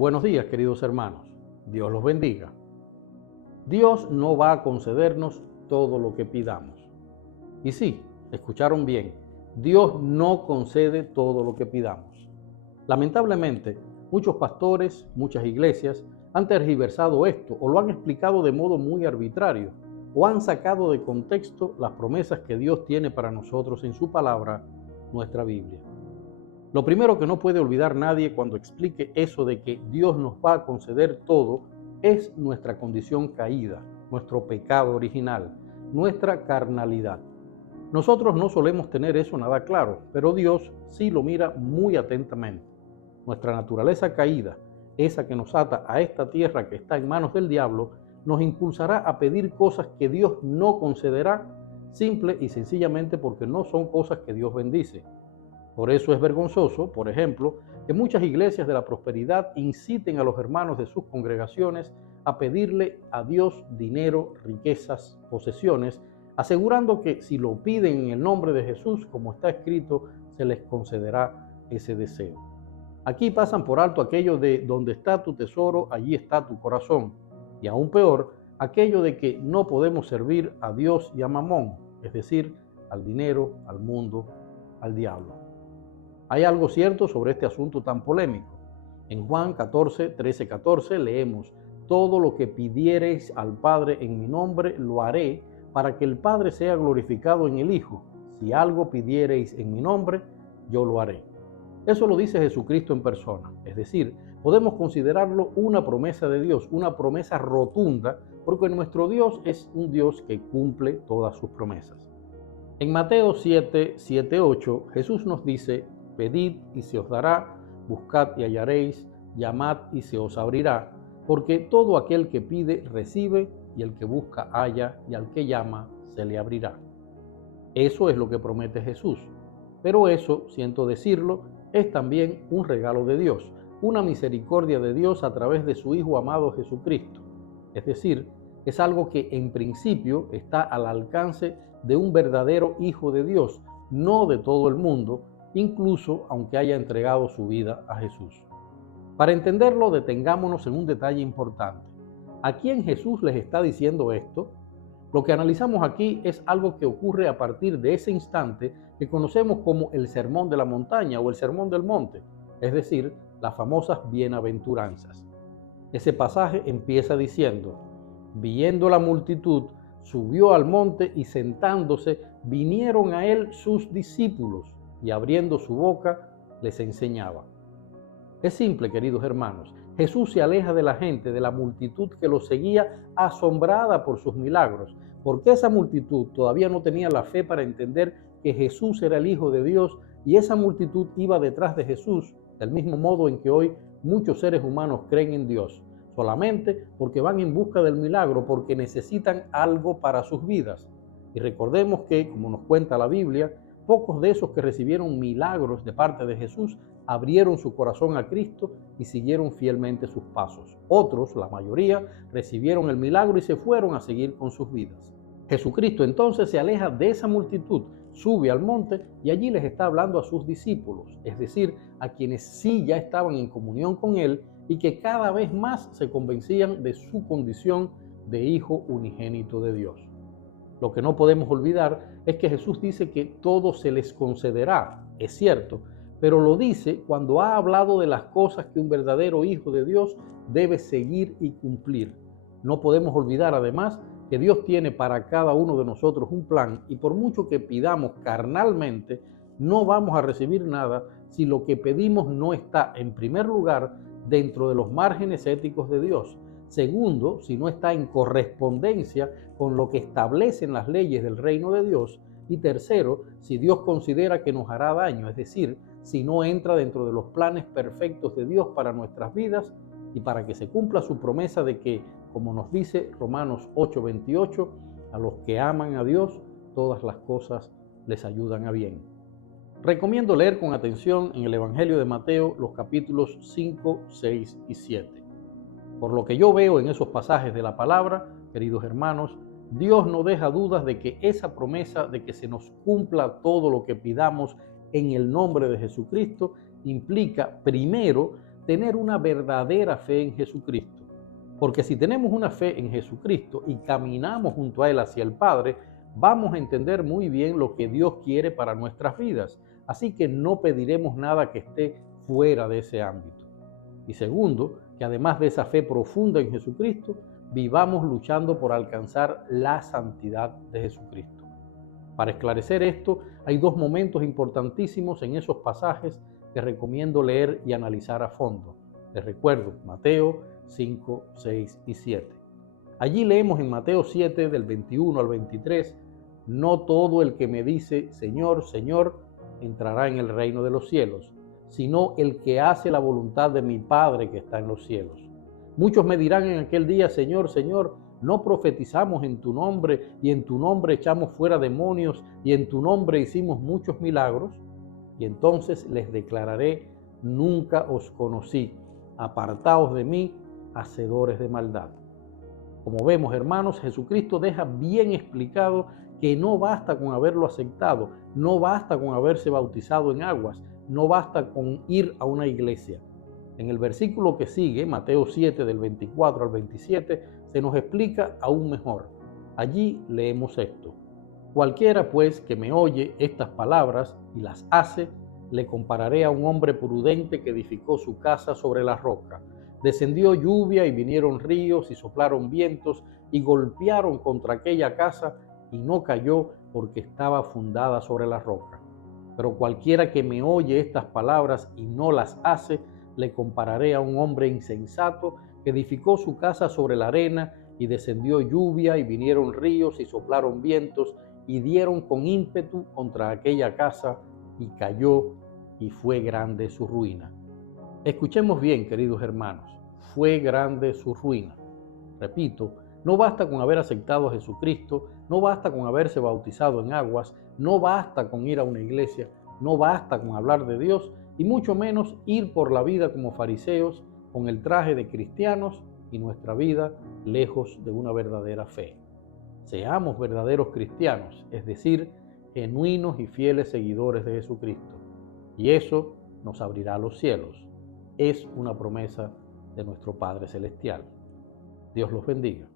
Buenos días, queridos hermanos. Dios los bendiga. Dios no va a concedernos todo lo que pidamos. Y sí, escucharon bien, Dios no concede todo lo que pidamos. Lamentablemente, muchos pastores, muchas iglesias han tergiversado esto o lo han explicado de modo muy arbitrario o han sacado de contexto las promesas que Dios tiene para nosotros en su palabra, nuestra Biblia. Lo primero que no puede olvidar nadie cuando explique eso de que Dios nos va a conceder todo es nuestra condición caída, nuestro pecado original, nuestra carnalidad. Nosotros no solemos tener eso nada claro, pero Dios sí lo mira muy atentamente. Nuestra naturaleza caída, esa que nos ata a esta tierra que está en manos del diablo, nos impulsará a pedir cosas que Dios no concederá, simple y sencillamente porque no son cosas que Dios bendice. Por eso es vergonzoso, por ejemplo, que muchas iglesias de la prosperidad inciten a los hermanos de sus congregaciones a pedirle a Dios dinero, riquezas, posesiones, asegurando que si lo piden en el nombre de Jesús, como está escrito, se les concederá ese deseo. Aquí pasan por alto aquello de donde está tu tesoro, allí está tu corazón. Y aún peor, aquello de que no podemos servir a Dios y a Mamón, es decir, al dinero, al mundo, al diablo. Hay algo cierto sobre este asunto tan polémico. En Juan 13:14 leemos: todo lo que pidiereis al Padre en mi nombre lo haré, para que el Padre sea glorificado en el Hijo. Si algo pidiereis en mi nombre, yo lo haré. Eso lo dice Jesucristo en persona, es decir, podemos considerarlo una promesa de Dios, una promesa rotunda, porque nuestro Dios es un Dios que cumple todas sus promesas. En Mateo 7:8, Jesús nos dice: pedid y se os dará, buscad y hallaréis, llamad y se os abrirá, porque todo aquel que pide recibe, y el que busca halla, y al que llama se le abrirá. Eso es lo que promete Jesús. Pero eso, siento decirlo, es también un regalo de Dios, una misericordia de Dios a través de su Hijo amado Jesucristo. Es decir, es algo que en principio está al alcance de un verdadero Hijo de Dios, no de todo el mundo, incluso aunque haya entregado su vida a Jesús. Para entenderlo, detengámonos en un detalle importante. ¿A quién Jesús les está diciendo esto? Lo que analizamos aquí es algo que ocurre a partir de ese instante que conocemos como el Sermón de la Montaña o el Sermón del Monte, es decir, las famosas bienaventuranzas. Ese pasaje empieza diciendo: viendo la multitud, subió al monte y sentándose, vinieron a él sus discípulos y abriendo su boca les enseñaba. Es simple, queridos hermanos. Jesús se aleja de la gente, de la multitud que lo seguía asombrada por sus milagros, porque esa multitud todavía no tenía la fe para entender que Jesús era el Hijo de Dios, y esa multitud iba detrás de Jesús, del mismo modo en que hoy muchos seres humanos creen en Dios, solamente porque van en busca del milagro, porque necesitan algo para sus vidas. Y recordemos que, como nos cuenta la Biblia, pocos de esos que recibieron milagros de parte de Jesús abrieron su corazón a Cristo y siguieron fielmente sus pasos. Otros, la mayoría, recibieron el milagro y se fueron a seguir con sus vidas. Jesucristo entonces se aleja de esa multitud, sube al monte y allí les está hablando a sus discípulos, es decir, a quienes sí ya estaban en comunión con Él y que cada vez más se convencían de su condición de Hijo unigénito de Dios. Lo que no podemos olvidar es que Jesús dice que todo se les concederá, es cierto, pero lo dice cuando ha hablado de las cosas que un verdadero Hijo de Dios debe seguir y cumplir. No podemos olvidar además que Dios tiene para cada uno de nosotros un plan, y por mucho que pidamos carnalmente, no vamos a recibir nada si lo que pedimos no está, en primer lugar, dentro de los márgenes éticos de Dios. Segundo, si no está en correspondencia con lo que establecen las leyes del reino de Dios. Y tercero, si Dios considera que nos hará daño, es decir, si no entra dentro de los planes perfectos de Dios para nuestras vidas y para que se cumpla su promesa de que, como nos dice Romanos 8:28, a los que aman a Dios, todas las cosas les ayudan a bien. Recomiendo leer con atención en el Evangelio de Mateo los capítulos 5, 6 y 7. Por lo que yo veo en esos pasajes de la palabra, queridos hermanos, Dios no deja dudas de que esa promesa de que se nos cumpla todo lo que pidamos en el nombre de Jesucristo implica primero tener una verdadera fe en Jesucristo. Porque si tenemos una fe en Jesucristo y caminamos junto a Él hacia el Padre, vamos a entender muy bien lo que Dios quiere para nuestras vidas. Así que no pediremos nada que esté fuera de ese ámbito. Y segundo, que además de esa fe profunda en Jesucristo, vivamos luchando por alcanzar la santidad de Jesucristo. Para esclarecer esto, hay dos momentos importantísimos en esos pasajes que recomiendo leer y analizar a fondo. Les recuerdo, Mateo 5, 6 y 7. Allí leemos en Mateo 7, del 21 al 23, no todo el que me dice, Señor, Señor, entrará en el reino de los cielos, sino el que hace la voluntad de mi Padre que está en los cielos. Muchos me dirán en aquel día, Señor, Señor, ¿no profetizamos en tu nombre y en tu nombre echamos fuera demonios y en tu nombre hicimos muchos milagros? Y entonces les declararé, nunca os conocí, apartaos de mí, hacedores de maldad. Como vemos, hermanos, Jesucristo deja bien explicado que no basta con haberlo aceptado, no basta con haberse bautizado en aguas, no basta con ir a una iglesia. En el versículo que sigue, Mateo 7, del 24 al 27, se nos explica aún mejor. Allí leemos esto. Cualquiera, pues, que me oye estas palabras y las hace, le compararé a un hombre prudente que edificó su casa sobre la roca. Descendió lluvia y vinieron ríos y soplaron vientos y golpearon contra aquella casa y no cayó porque estaba fundada sobre la roca. Pero cualquiera que me oye estas palabras y no las hace, le compararé a un hombre insensato que edificó su casa sobre la arena y descendió lluvia y vinieron ríos y soplaron vientos y dieron con ímpetu contra aquella casa y cayó y fue grande su ruina. Escuchemos bien, queridos hermanos, fue grande su ruina. Repito, no basta con haber aceptado a Jesucristo, no basta con haberse bautizado en aguas, no basta con ir a una iglesia, no basta con hablar de Dios y mucho menos ir por la vida como fariseos con el traje de cristianos y nuestra vida lejos de una verdadera fe. Seamos verdaderos cristianos, es decir, genuinos y fieles seguidores de Jesucristo. Y eso nos abrirá los cielos. Es una promesa de nuestro Padre Celestial. Dios los bendiga.